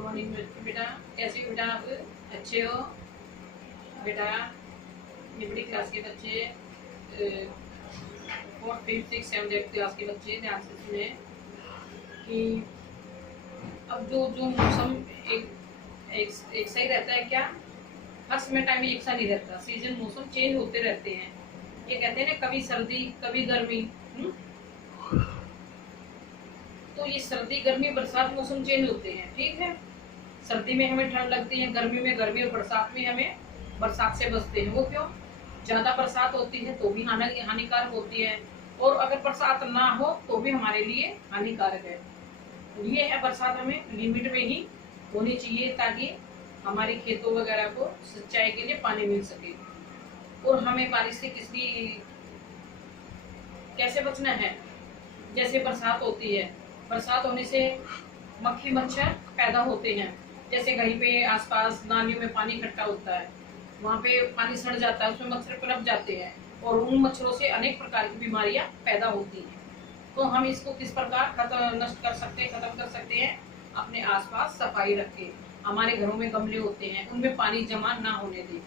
Morning बेटा, कैसे हो बेटा आप? अच्छे हो बेटा? ये बड़ी क्लास के बच्चे, 4th 5th 6th 7th 8th class के बच्चे ध्यान से सुने कि अब जो जो मौसम एक एक सही रहता है क्या? हर समय टाइम एक सा नहीं रहता, सीजन मौसम चेंज होते रहते हैं। ये कहते हैं ना, कभी सर्दी कभी गर्मी। तो ये सर्दी गर्मी बरसात मौसम चेंज होते हैं, ठीक है। सर्दी में हमें ठंड लगती है, गर्मी में गर्मी, और बरसात में हमें बरसात से बचते हैं। वो क्यों? ज्यादा बरसात होती है तो भी हानिकारक होती है, और अगर बरसात ना हो तो भी हमारे लिए हानिकारक है। ये है, बरसात हमें लिमिट में ही होनी चाहिए ताकि हमारे खेतों वगैरह को सिंचाई के लिए पानी मिल सके। और हमें बारिश से कैसे बचना है? जैसे बरसात होती है, बरसात होने से मक्खी मच्छर पैदा होते हैं। जैसे कहीं पे आसपास नालियों में पानी इकट्ठा होता है, वहाँ पे पानी सड़ जाता है, उसमें मच्छर पनप जाते हैं, और उन मच्छरों से अनेक प्रकार की बीमारियां पैदा होती हैं। तो हम इसको किस प्रकार नष्ट कर सकते हैं, खत्म कर सकते हैं? अपने आसपास सफाई रखें। हमारे घरों में गमले होते हैं, उनमें पानी जमा ना होने दें।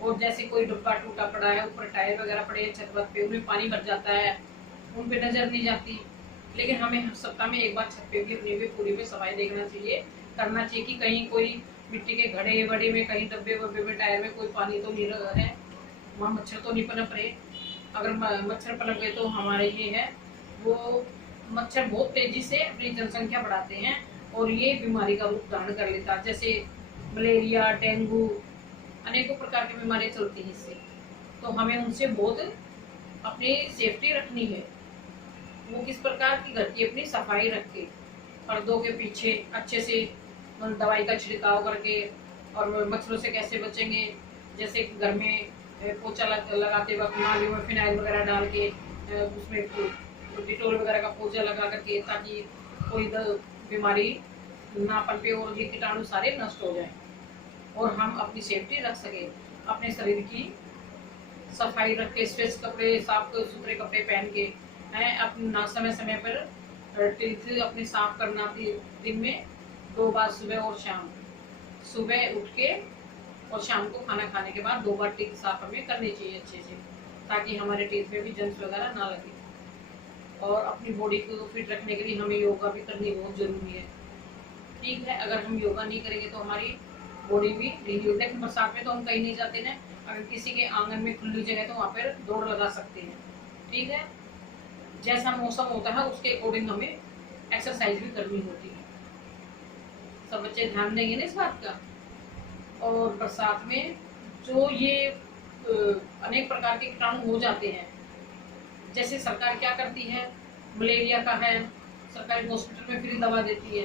और जैसे कोई डब्बा टूटा पड़ा है, ऊपर टायर वगैरह पड़े हैं छत पे, उनमें पानी भर जाता है, उन पे नजर नहीं जाती। लेकिन हमें सप्ताह में एक बार छत पे भी अपनी भी पूरी में सफाई देखना चाहिए, करना चाहिए कि कहीं कोई मिट्टी के घड़े वड़े में, कहीं डब्बे वब्बे में, टायर में कोई पानी तो नहीं है, वहाँ मच्छर तो नहीं पनप रहे। अगर मच्छर पनप गए तो हमारे ये है, वो मच्छर बहुत तेजी से अपनी जनसंख्या बढ़ाते हैं, और ये बीमारी का रूप धारण कर लेता है। जैसे मलेरिया, डेंगू, अनेकों प्रकार की बीमारियां चलती हैं इससे। तो हमें उनसे बहुत अपनी सेफ्टी रखनी है। वो किस प्रकार की? घर की अपनी सफाई रखे, पर्दों के पीछे अच्छे से दवाई का छिड़काव करके। और मच्छरों से कैसे बचेंगे? जैसे घर में पोछा लगाते वक्त नालियों में फिनाइल वगैरह डाल के, उसमें डिटोल वगैरह का पोछा लगा करके, ताकि कोई बीमारी ना पनपे और ये कीटाणु सारे नष्ट हो जाएं, और हम अपनी सेफ्टी रख सके। अपने शरीर की सफाई रख के, स्वच्छ कपड़े, साफ सुथरे कपड़े पहन के हैं, अपना समय समय पर टीथ अपने साफ करना। दिन में 2 बार, सुबह और शाम। सुबह उठ के और शाम को खाना खाने के बाद 2 बार टीथ साफ हमें करनी चाहिए अच्छे से, ताकि हमारे टीथ में भी जर्म्स वगैरह ना लगे। और अपनी बॉडी को फिट रखने के लिए हमें योगा भी करनी बहुत जरूरी है, ठीक है। अगर हम योगा नहीं करेंगे तो हमारी बॉडी भी नहीं होती। लेकिन बरसात में तो हम कहीं नहीं जाते ना, अगर किसी के आंगन में खुली जगह तो वहाँ पर दौड़ लगा सकते हैं, ठीक है। जैसा मौसम होता है उसके अकॉर्डिंग हमें एक्सरसाइज भी करनी होती है। सब बच्चे ध्यान देंगे ना इस बात का। और बरसात में जो ये अनेक प्रकार के कीटाणु हो जाते हैं, जैसे सरकार क्या करती है, मलेरिया का है, सरकारी हॉस्पिटल में फ्री दवा देती है,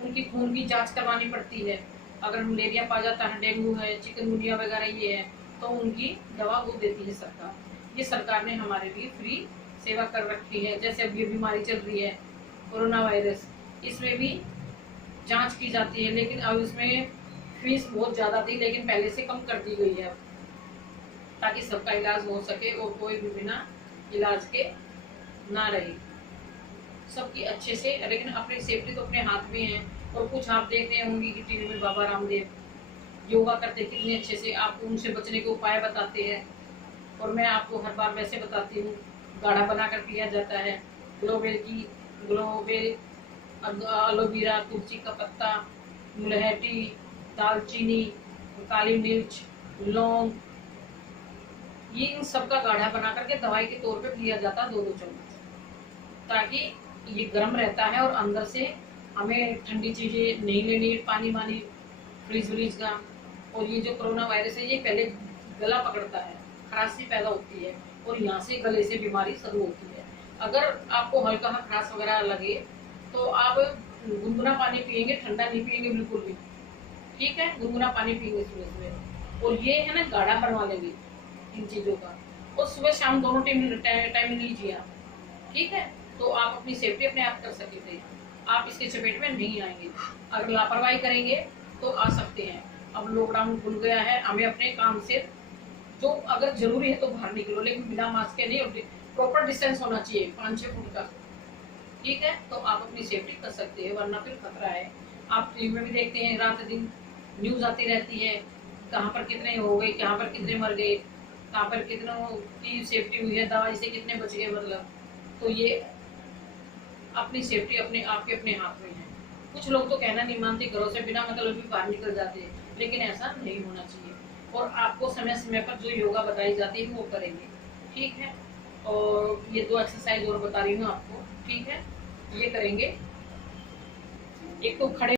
उनकी खून की जांच करवानी पड़ती है। अगर मलेरिया पा जाता है, डेंगू है, चिकनगुनिया वगैरह ये है, तो उनकी दवा वो देती है सरकार। ये सरकार ने हमारे लिए फ्री सेवा कर रखी है। जैसे अब ये बीमारी चल रही है कोरोना वायरस, इसमें भी जांच की जाती है, लेकिन अब इसमें फीस बहुत ज़्यादा थी, लेकिन पहले से कम कर दी गई है, ताकि सबका इलाज हो सके और कोई भी बिना इलाज के ना रहे, सबकी अच्छे से। लेकिन अपनी सेफ्टी तो अपने हाथ में है। और कुछ आप देख रहे होंगे कि टीवी में बाबा रामदेव योगा करते कितने अच्छे से, आपको उनसे बचने के उपाय बताते हैं। और मैं आपको हर बार वैसे बताती हूँ, गाढ़ा बनाकर पिया जाता है, ग्लोबेल, एलोवेरा, तुलसी का पत्ता, मुलहटी, दालचीनी, काली मिर्च, लौंग, ये इन सब का गाढ़ा बना करके दवाई के तौर पे पिया जाता है 2-2 चम्मच, ताकि ये गर्म रहता है और अंदर से हमें ठंडी चीजें नहीं लेनी, पानी वानी, फ्रिज व्रिज का। और ये जो कोरोना वायरस है, ये पहले गला पकड़ता है, खराश पैदा होती है, और यहाँ से गले से बीमारी शुरू होती है। अगर आपको हल्का खराश वगैरह लगे तो आप गुनगुना पानी पियेंगे, ठंडा नहीं पियेंगे बिल्कुल भी, ठीक है। गुनगुना पानी पियेंगे सुबह सुबह, और ये है ना गाढ़ा बनवा लेंगे इन चीजों का, और सुबह शाम दोनों टाइम लीजिए आप, ठीक है। तो आप अपनी सेफ्टी अपने आप कर सकते थे, आप इसके चपेट में नहीं आएंगे। अगर लापरवाही करेंगे तो आ सकते हैं। अब लॉकडाउन खुल गया है, हमें अपने काम से जो अगर जरूरी है तो बाहर निकलो, लेकिन बिना मास्क के नहीं, और प्रॉपर डिस्टेंस होना चाहिए 5-6 फुट का, ठीक है। तो आप अपनी सेफ्टी कर सकते हैं, वरना फिर खतरा है। आप टीवी में भी देखते हैं, रात दिन न्यूज आती रहती है, कहाँ पर कितने हो गए, कहाँ पर कितने मर गए, कहाँ पर कितनों की सेफ्टी हुई है, दवाई से कितने बच गए, मतलब। तो ये अपनी सेफ्टी अपने आपके अपने हाथ में है। कुछ लोग तो कहना नहीं मानते, घरों से बिना मतलब भी बाहर निकल जाते हैं, लेकिन ऐसा नहीं होना चाहिए। और आपको समय समय पर जो योगा बताई जाती है वो करेंगे, ठीक है। और ये 2 एक्सरसाइज और बता रही हूँ आपको, ठीक है, ये करेंगे। एक तो खड़े